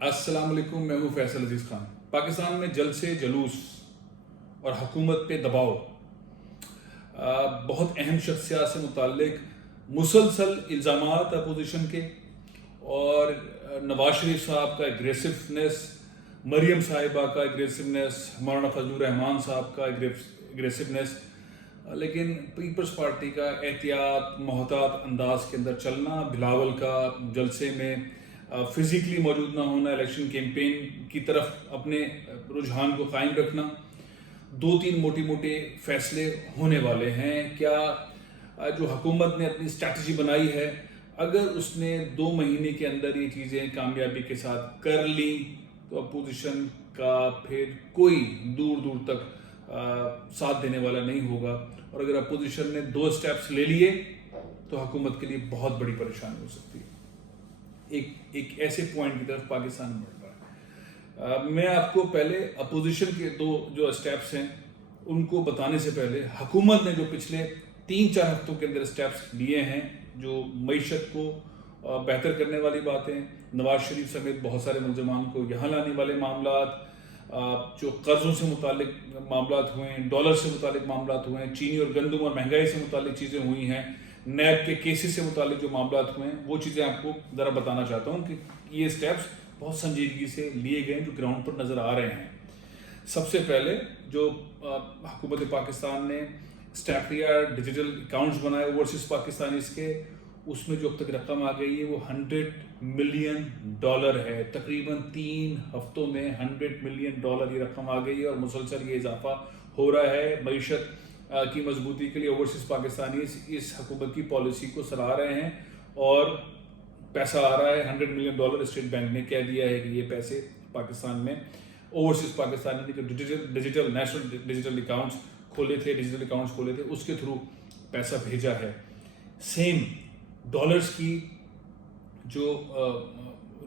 السلام علیکم، میں ہوں فیصل عزیز خان۔ پاکستان میں جلسے جلوس اور حکومت پہ دباؤ بہت اہم شخصیات سے متعلق مسلسل الزامات اپوزیشن کے اور نواز شریف صاحب کا اگریسونیس، مریم صاحبہ کا اگریسونیس، مولانا فضل الرحمان صاحب کا اگریسونیس، لیکن پیپلز پارٹی کا احتیاط محتاط انداز کے اندر چلنا، بلاول کا جلسے میں فزیکلی موجود نہ ہونا، الیکشن کیمپین کی طرف اپنے رجحان کو قائم رکھنا، 2-3 موٹے فیصلے ہونے والے ہیں۔ کیا جو حکومت نے اپنی اسٹریٹجی بنائی ہے، اگر اس نے 2 مہینے کے اندر یہ چیزیں کامیابی کے ساتھ کر لیں تو اپوزیشن کا پھر کوئی دور تک ساتھ دینے والا نہیں ہوگا، اور اگر اپوزیشن نے 2 سٹیپس لے لیے تو حکومت کے لیے بہت بڑی پریشانی ہو سکتی ہے۔ ایک ایسے پوائنٹ کی طرف پاکستان بڑھ رہا ہے۔ میں آپ کو پہلے اپوزیشن کے 2 جو اسٹیپس ہیں ان کو بتانے سے پہلے، حکومت نے جو پچھلے 3-4 ہفتوں کے اندر اسٹیپس لیے ہیں، جو معیشت کو بہتر کرنے والی باتیں، نواز شریف سمیت بہت سارے ملزمان کو یہاں لانے والے معاملات، جو قرضوں سے متعلق معاملات ہوئے ہیں، ڈالر سے متعلق معاملات ہوئے ہیں، چینی اور گندم اور مہنگائی سے متعلق چیزیں ہوئی ہیں، نیب کے کیسز سے متعلق جو معاملات ہوئے ہیں، وہ چیزیں آپ کو ذرا بتانا چاہتا ہوں کہ یہ سٹیپس بہت سنجیدگی سے لیے گئے ہیں جو گراؤنڈ پر نظر آ رہے ہیں۔ سب سے پہلے جو حکومت پاکستان نے سٹیپ لیا، ڈیجیٹل اکاؤنٹس بنائے اوورسیز پاکستانیز کے، اس میں جو اب تک رقم آ گئی ہے وہ $100 ملین ہے۔ تقریباً 3 ہفتوں میں $100 ملین یہ رقم آ گئی ہے، اور مسلسل یہ اضافہ ہو رہا ہے۔ معیشت کی مضبوطی کے لیے اوورسیز پاکستانی اس حکومت کی پالیسی کو سراہ رہے ہیں، اور پیسہ آ رہا ہے $100 ملین۔ اسٹیٹ بینک نے کہہ دیا ہے کہ یہ پیسے پاکستان میں اوورسیز پاکستانی نے جو ڈیجیٹل نیشنل ڈیجیٹل اکاؤنٹس کھولے تھے اس کے تھرو پیسہ بھیجا ہے۔ سیم ڈالرز کی جو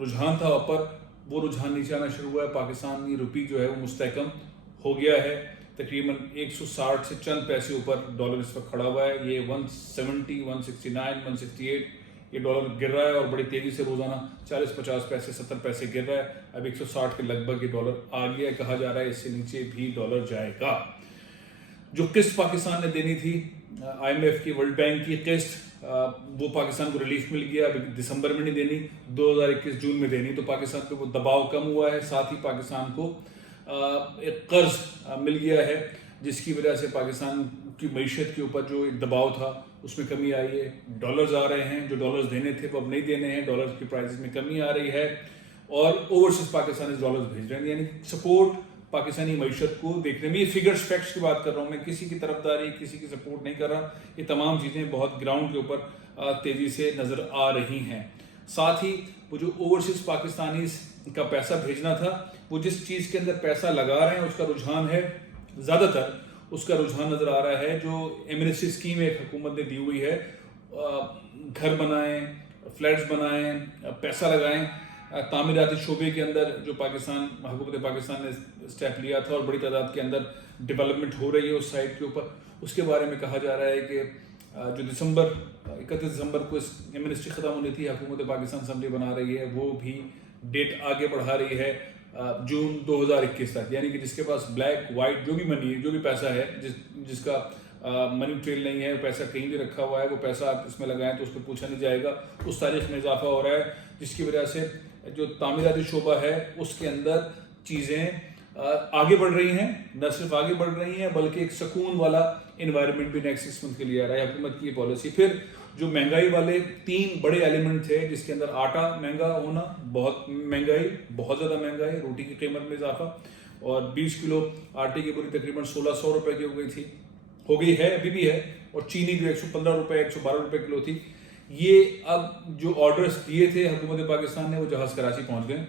رجحان تھا اوپر، وہ رجحان نیچے آنا شروع ہوا ہے۔ پاکستانی روپی جو ہے وہ مستحکم ہو گیا ہے، تقریباً 160 سے چند پیسے اوپر ڈالر اس وقت کھڑا ہوا ہے۔ یہ 170، 169، 168 یہ ڈالر گر رہا ہے، اور بڑی تیزی سے روزانہ 40-50 پیسے 70 پیسے گر رہا ہے۔ اب 160 کے لگ بھگ یہ ڈالر آ گیا ہے، کہا جا رہا ہے اس سے نیچے بھی ڈالر جائے گا۔ جو قسط پاکستان نے دینی تھی IMF کی، ورلڈ بینک کی قسط، وہ پاکستان کو ریلیف مل گیا۔ اب دسمبر میں نہیں دینی، 2021 جون میں دینی، تو پاکستان پہ وہ دباؤ کم ہوا ہے۔ ساتھ ہی پاکستان کو ایک قرض مل گیا ہے، جس کی وجہ سے پاکستان کی معیشت کے اوپر جو ایک دباؤ تھا اس میں کمی آئی ہے۔ ڈالرز آ رہے ہیں، جو ڈالرز دینے تھے وہ اب نہیں دینے ہیں، ڈالرز کی پرائسز میں کمی آ رہی ہے، اور اوورسیز پاکستانی ڈالرز بھیج رہے ہیں، یعنی سپورٹ پاکستانی معیشت کو دیکھنے میں۔ یہ فگرز فیکٹس کی بات کر رہا ہوں میں، کسی کی طرفداری کسی کی سپورٹ نہیں کر رہا، یہ تمام چیزیں بہت گراؤنڈ کے اوپر تیزی سے نظر آ رہی ہیں۔ ساتھ ہی وہ جو اوورسیز پاکستانیز کا پیسہ بھیجنا تھا، وہ جس چیز کے اندر پیسہ لگا رہے ہیں اس کا رجحان ہے، زیادہ تر اس کا رجحان نظر آ رہا ہے جو ایمرجنسی اسکیم ایک حکومت نے دی ہوئی ہے، گھر بنائیں، فلیٹس بنائیں، پیسہ لگائیں۔ تعمیراتی شعبے کے اندر جو حکومت پاکستان نے اسٹیپ لیا تھا، اور بڑی تعداد کے اندر ڈیولپمنٹ ہو رہی ہے اس سائٹ کے اوپر، اس کے بارے میں کہا جا رہا ہے کہ جو 31 دسمبر کو اس ایمنسٹری ختم ہونی تھی، حکومت پاکستان اسمبلی بنا رہی ہے، وہ بھی ڈیٹ آگے بڑھا رہی ہے جون 2021 تک، یعنی کہ جس کے پاس بلیک وائٹ جو بھی منی ہے، جو بھی پیسہ ہے، جس کا منی ٹریل نہیں ہے، پیسہ کہیں بھی رکھا ہوا ہے، وہ پیسہ آپ اس میں لگائیں تو اس پہ پوچھا نہیں جائے گا، اس تاریخ میں اضافہ ہو رہا ہے، جس کی وجہ سے جو تعمیراتی شعبہ ہے اس کے اندر چیزیں آگے بڑھ رہی ہیں۔ نہ صرف آگے بڑھ رہی ہیں بلکہ ایک سکون والا انوائرمنٹ بھی نیکسٹ 6 منتھ کے لیے آ رہا ہے حکومت کی یہ پالیسی۔ پھر جو مہنگائی والے 3 بڑے ایلیمنٹ تھے، جس کے اندر آٹا مہنگا ہونا، بہت زیادہ مہنگائی، روٹی کی قیمت میں اضافہ، اور 20 کلو آٹے کی پوری تقریباً 1600 روپے کی ہو گئی ہے، ابھی بھی ہے، اور چینی جو 115 روپے 112 روپے کلو تھی۔ یہ اب جو آرڈرز دیے تھے حکومت پاکستان نے، وہ جہاز کراچی پہنچ گئے،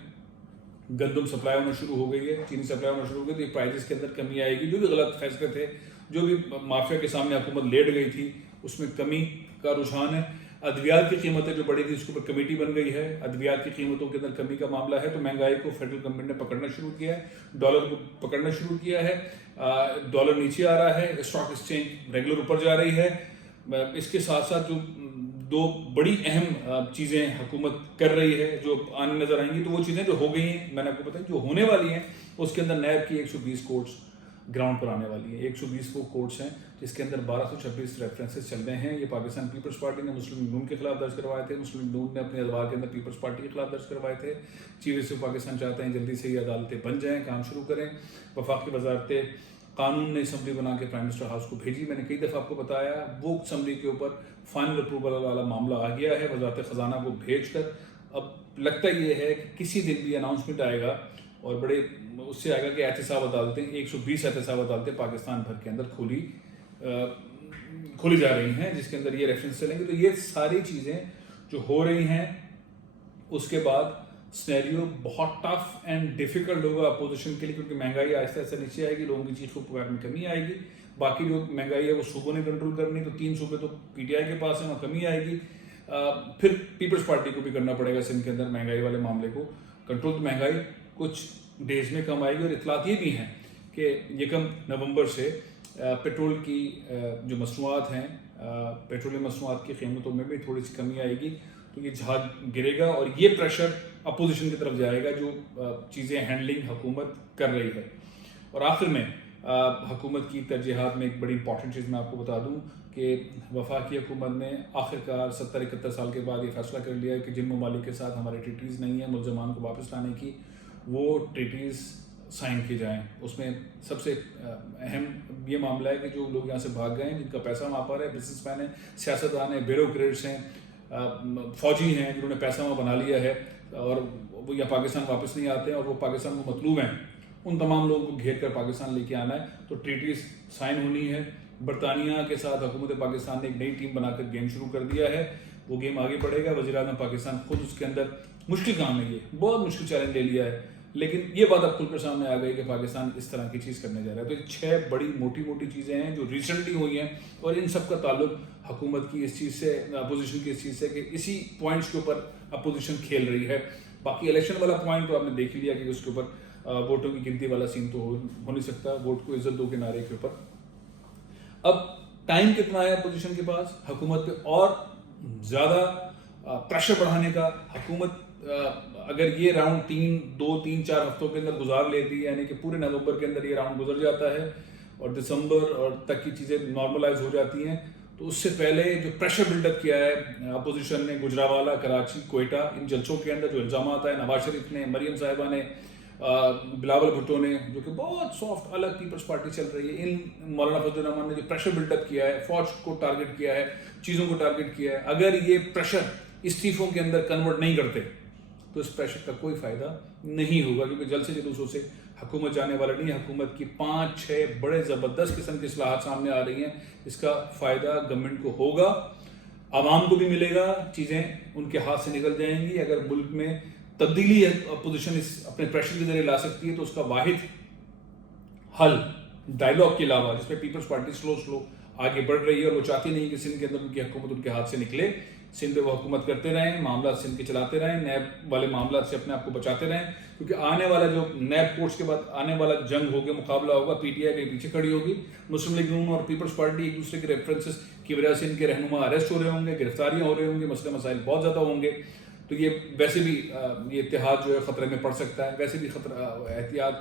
گندم سپلائی ہونا شروع ہو گئی ہے، چینی سپلائی ہونا شروع ہو گئی، تو یہ پرائزز کے اندر کمی آئے گی۔ جو بھی غلط فیصلے تھے، جو بھی مافیا کے سامنے حکومت لیٹ گئی تھی، اس میں کمی کا رجحان ہے۔ ادویات کی قیمتیں جو بڑھی تھی، اس کے اوپر کمیٹی بن گئی ہے، ادویات کی قیمتوں کے اندر کمی کا معاملہ ہے، تو مہنگائی کو فیڈرل گورنمنٹ نے پکڑنا شروع کیا ہے، ڈالر کو پکڑنا شروع کیا ہے، ڈالر نیچے آ رہا ہے، اسٹاک ایکسچینج ریگولر اوپر جا رہی ہے۔ اس کے ساتھ ساتھ جو دو بڑی اہم چیزیں حکومت کر رہی ہے جو آنے نظر آئیں گی. تو وہ چیزیں جو ہو گئی ہیں میں نے آپ کو بتائی، جو ہونے والی ہیں اس کے اندر نیب کی 120 کوڈز گراؤنڈ پر آنے والی ہیں. 120 وہ کوڈز ہیں جس کے اندر 1226 ریفرنسز چل رہے ہیں. یہ پاکستان پیپلز پارٹی نے مسلم لیگ نون کے خلاف درج کروائے تھے. مسلم لیگ نون نے اپنے ادوار کے اندر پیپلز پارٹی کے خلاف درج کروائے تھے. چیف وزیر پاکستان چاہتے ہیں جلدی سے یہ عدالتیں بن جائیں، کام شروع کریں. وفاقی وزارت قانون نے اسمبلی بنا کے پرائم منسٹر ہاؤس کو بھیجی. میں نے کئی دفعہ آپ کو بتایا وہ اسمبلی کے اوپر فائنل اپروول والا معاملہ آ گیا ہے وزارت خزانہ کو بھیج کر. اب لگتا یہ ہے کہ کسی دن بھی اناؤنسمنٹ آئے گا اور بڑے اس سے آئے گا کہ احتساب عدالتیں 120 احتساب عدالتیں پاکستان بھر کے اندر کھولی جا رہی ہیں جس کے اندر یہ ریفرنس چلیں گے. تو یہ ساری چیزیں جو ہو رہی ہیں اس کے بعد سنیریو بہت ٹف اینڈ ڈیفیکلٹ ہوگا اپوزیشن کے لیے، کیونکہ مہنگائی آہستہ آہستہ نیچے آئے گی، لوگوں کی چیخ و پکار میں کمی آئے گی. باقی جو مہنگائی ہے وہ صوبوں نے کنٹرول کرنی، تو 3 صوبے تو پی ٹی آئی کے پاس ہیں، وہاں کمی آئے گی. پھر پیپلز پارٹی کو بھی کرنا پڑے گا سندھ کے اندر مہنگائی والے معاملے کو کنٹرول. تو مہنگائی کچھ ڈیز میں کم آئے گی. اور اطلاعات یہ بھی ہیں کہ 1 نومبر سے پیٹرول کی جو مصنوعات ہیں، پیٹرولیم مصنوعات کی قیمتوں میں بھی تھوڑی سی کمی آئے گی. تو یہ جھاگ گرے گا اور یہ پریشر اپوزیشن کی طرف جائے گا جو چیزیں ہینڈلنگ حکومت کر رہی ہے. اور آخر میں حکومت کی ترجیحات میں ایک بڑی امپورٹنٹ چیز میں آپ کو بتا دوں کہ وفاقی حکومت نے آخرکار 70-71 سال کے بعد یہ فیصلہ کر لیا ہے کہ جن ممالک کے ساتھ ہمارے ٹریٹیز نہیں ہیں ملزمان کو واپس لانے کی، وہ ٹریٹیز سائن کی جائیں. اس میں سب سے اہم یہ معاملہ ہے کہ جو لوگ یہاں سے بھاگ گئے ہیں، جن کا پیسہ وہاں پر ہے، بزنس مین ہیں، سیاستدان ہیں، بیوروکریٹس ہیں، فوجی ہیں جنہوں نے پیسہ وہاں بنا لیا ہے اور وہ یا پاکستان واپس نہیں آتے ہیں اور وہ پاکستان کو مطلوب ہیں، ان تمام لوگوں کو گھیر کر پاکستان لے کے آنا ہے. تو ٹریٹیز سائن ہونی ہے. برطانیہ کے ساتھ حکومت پاکستان نے ایک نئی ٹیم بنا کر گیم شروع کر دیا ہے. وہ گیم آگے بڑھے گا. وزیر اعظم پاکستان خود اس کے اندر مشکل کام ہے، یہ بہت مشکل چیلنج لے لیا ہے، لیکن یہ بات اب کھل کر سامنے آ گئی کہ پاکستان اس طرح کی چیز کرنے جا رہا ہے. تو یہ 6 بڑی موٹی چیزیں ہیں جو ریسنٹلی ہوئی ہیں اور ان سب کا تعلق حکومت کی اس چیز سے، اپوزیشن کی اس چیز سے کہ اسی پوائنٹس کے اوپر اپوزیشن کھیل رہی ہے. باقی الیکشن والا پوائنٹ تو آپ نے دیکھ لیا کہ اس کے اوپر ووٹوں کی گنتی والا سین تو ہو نہیں سکتا. ووٹ کو عزت دو کے نعرے کے اوپر اب ٹائم کتنا ہے اپوزیشن کے پاس حکومت پہ اور زیادہ پریشر بڑھانے کا. حکومت اگر یہ راؤنڈ 2-3-4 ہفتوں کے اندر گزار لیتی ہے، یعنی کہ پورے نومبر کے اندر یہ راؤنڈ گزر جاتا ہے اور دسمبر اور تک کی چیزیں نارملائز ہو جاتی ہیں، تو اس سے پہلے جو پریشر بلڈ اپ کیا ہے اپوزیشن نے گجرانوالہ، کراچی، کوئٹہ، ان جلسوں کے اندر جو الزامات آئے، نواز شریف نے، مریم صاحبہ نے، بلاول بھٹو نے، جو کہ بہت سافٹ الگ پیپلز پارٹی چل رہی ہے، ان مولانا فضل الرحمان نے جو پریشر بلڈ اپ کیا ہے، فوج کو ٹارگٹ کیا ہے، چیزوں کو ٹارگٹ کیا ہے، اگر یہ پریشر استعفوں کے اندر کنورٹ نہیں کرتے تو اس پریشر کا کوئی فائدہ نہیں ہوگا، کیونکہ جلد سے جلوسوں سے حکومت جانے والا نہیں ہے. حکومت کی 5-6 بڑے زبردست قسم کی اصلاحات سامنے آ رہی ہیں. اس کا فائدہ گورنمنٹ کو ہوگا، عوام کو بھی ملے گا، چیزیں ان کے ہاتھ سے نکل جائیں گی. اگر ملک میں تبدیلی اپوزیشن اپنے پریشر کے ذریعے لا سکتی ہے تو اس کا واحد حل ڈائلاگ کے علاوہ، جس میں پیپلز پارٹی سلو آگے بڑھ رہی ہے اور وہ چاہتی نہیں کہ سندھ کے اندر ان کی حکومت ان کے ہاتھ سے نکلے. سندھ پہ وہ حکومت کرتے رہیں، معاملات سندھ کے چلاتے رہیں، نیب والے معاملات سے اپنے آپ کو بچاتے رہیں، کیونکہ آنے والا جو نیب کورٹس کے بعد آنے والا جنگ ہوگا، مقابلہ ہوگا، پی ٹی آئی کہیں پیچھے کھڑی ہوگی. مسلم لیگ نون اور پیپلز پارٹی ایک دوسرے کے ریفرنسز کی وجہ سے ان کے رہنما اریسٹ ہو رہے ہوں گے، گرفتاریاں ہو رہے ہوں گے، مسئلے مسائل بہت زیادہ ہوں گے. تو یہ ویسے بھی یہ اتحاد جو ہے خطرے میں پڑ سکتا ہے. ویسے بھی احتیاط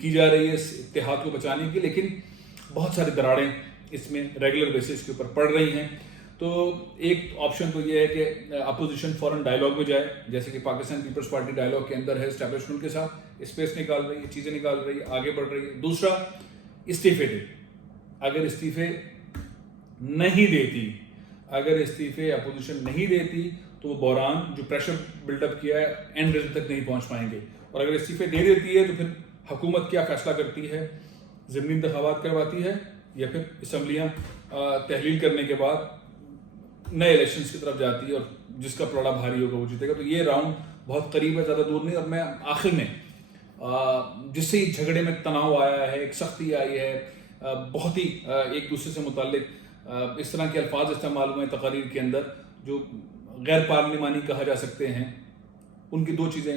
کی جا رہی ہے اس اتحاد کو بچانے کی، لیکن بہت ساری دراڑیں اس میں ریگولر بیسس کے اوپر پڑ رہی ہیں. تو ایک آپشن تو یہ ہے کہ اپوزیشن فوراً ڈائلاگ میں جائے، جیسے کہ پاکستان پیپلز پارٹی ڈائلاگ کے اندر ہے، اسٹیبلشمنٹ کے ساتھ اسپیس نکال رہی ہے، چیزیں نکال رہی ہے، آگے بڑھ رہی ہے. دوسرا، استعفے دے. اگر استعفے نہیں دیتی، اگر استعفے اپوزیشن نہیں دیتی تو وہ بحران جو پریشر بلڈ اپ کیا ہے اینڈ ریزلٹ تک نہیں پہنچ پائیں گے. اور اگر استعفے دے دیتی ہے تو پھر حکومت کیا فیصلہ کرتی ہے؟ ضمنی انتخابات کرواتی ہے یا پھر اسمبلیاں تحلیل کرنے کے بعد نئے الیکشنز کی طرف جاتی ہے اور جس کا پلڑا بھاری ہوگا وہ جیتے گا. تو یہ راؤنڈ بہت قریب ہے، زیادہ دور نہیں. اور میں آخر میں جس سے یہ جھگڑے میں تناؤ آیا ہے، ایک سختی آئی ہے، بہت ہی ایک دوسرے سے متعلق اس طرح کے الفاظ استعمال ہوئے ہیں تقاریر کے اندر جو غیر پارلیمانی کہا جا سکتے ہیں، ان کی 2 چیزیں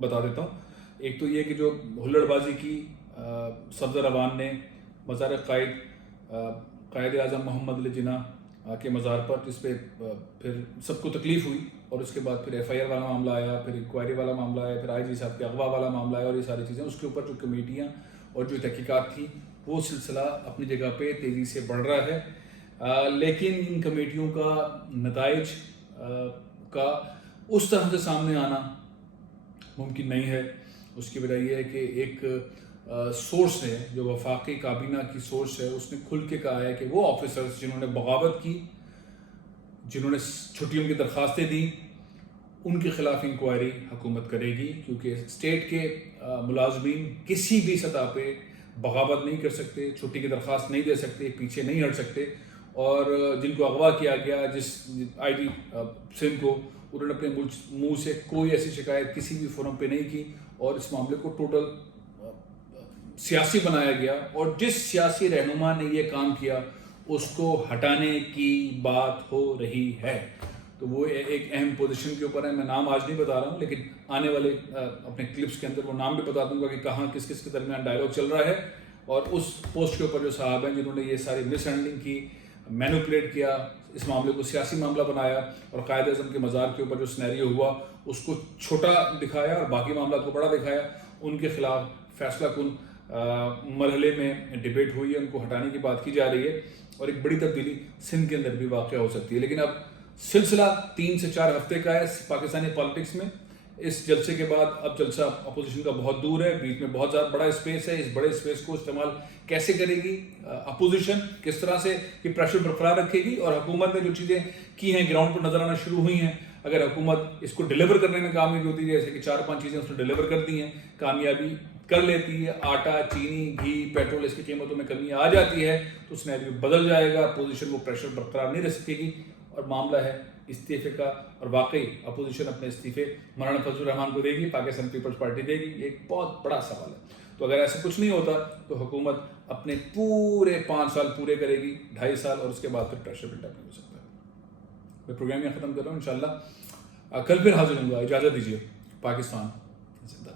بتا دیتا ہوں. ایک تو یہ کہ جو ہلڑ بازی کی صفدر روان نے مزار قائد اعظم محمد علی جناح کے مزار پر، جس پہ پھر سب کو تکلیف ہوئی، اور اس کے بعد پھر ایف آئی آر والا معاملہ آیا، پھر انکوائری والا معاملہ آیا، پھر آئی جی صاحب کے اغوا والا معاملہ آیا، اور یہ ساری چیزیں اس کے اوپر جو کمیٹیاں اور جو تحقیقات تھی وہ سلسلہ اپنی جگہ پہ تیزی سے بڑھ رہا ہے، لیکن ان کمیٹیوں کا نتائج کا اس طرح سے سامنے آنا ممکن نہیں ہے۔ اس کی وجہ یہ ہے کہ ایک سورس ہے جو وفاقی کابینہ کی سورس ہے، اس نے کھل کے کہا ہے کہ وہ آفیسرز جنہوں نے بغاوت کی، جنہوں نے چھٹیوں کی درخواستیں دیں، ان کے خلاف انکوائری حکومت کرے گی، کیونکہ اسٹیٹ کے ملازمین کسی بھی سطح پہ بغاوت نہیں کر سکتے، چھٹی کی درخواست نہیں دے سکتے، پیچھے نہیں ہٹ سکتے، اور جن کو اغوا کیا گیا، جس آئی جی سندھ کو، انہوں نے اپنے منہ سے کوئی ایسی شکایت کسی بھی فورم پہ نہیں کی، اور اس معاملے کو ٹوٹل سیاسی بنایا گیا، اور جس سیاسی رہنما نے یہ کام کیا اس کو ہٹانے کی بات ہو رہی ہے۔ تو وہ ایک اہم پوزیشن کے اوپر ہے، میں نام آج نہیں بتا رہا ہوں، لیکن آنے والے اپنے کلپس کے اندر وہ نام بھی بتا دوں گا کہ کہاں کس کس کے درمیان ڈائلاگ چل رہا ہے، اور اس پوسٹ کے اوپر جو صاحب ہیں جنہوں نے یہ ساری مس ہینڈلنگ کی، مینوپولیٹ کیا، اس معاملے کو سیاسی معاملہ بنایا، اور قائد اعظم کے مزار کے اوپر جو سینیریو ہوا اس کو چھوٹا دکھایا اور باقی معاملات کو بڑا دکھایا، ان کے خلاف فیصلہ کن مرحلے میں ڈیبیٹ ہوئی ہے، ان کو ہٹانے کی بات کی جا رہی ہے، اور ایک بڑی تبدیلی سندھ کے اندر بھی واقع ہو سکتی ہے۔ لیکن اب سلسلہ 3 سے 4 ہفتے کا ہے پاکستانی پالیٹکس میں۔ اس جلسے کے بعد اب جلسہ اپوزیشن کا بہت دور ہے، بیچ میں بہت زیادہ بڑا اسپیس ہے، اس بڑے اسپیس کو استعمال کیسے کرے گی اپوزیشن، کس طرح سے یہ پریشر برقرار رکھے گی، اور حکومت نے جو چیزیں کی ہیں گراؤنڈ پر نظر آنا شروع ہوئی ہیں، اگر حکومت اس کو ڈیلیور کرنے میں کامیاب ہوتی ہے، جیسے کہ 4-5 چیزیں اس نے ڈیلیور کر دی ہیں، کامیابی کر لیتی ہے، آٹا، چینی، گھی، پیٹرول، اس کی قیمتوں میں کمی آ جاتی ہے، تو سینیریو بدل جائے گا، اپوزیشن وہ پریشر برقرار نہیں رہ سکے گی، اور معاملہ ہے استعفے کا، اور واقعی اپوزیشن اپنے استعفے مولانا فضل الرحمان کو دے گی، پاکستان پیپلز پارٹی دے گی، یہ ایک بہت بڑا سوال ہے۔ تو اگر ایسا کچھ نہیں ہوتا تو حکومت اپنے پورے 5 سال پورے کرے گی، 2.5 سال، اور اس کے بعد پھر پریشر بلڈ اپ نہیں ہو سکتا ہے۔ میں پروگرام یہاں ختم کر رہا ہوں، انشاءاللہ کل پھر حاضر ہوں گا، اجازت دیجیے۔ پاکستان زندہ۔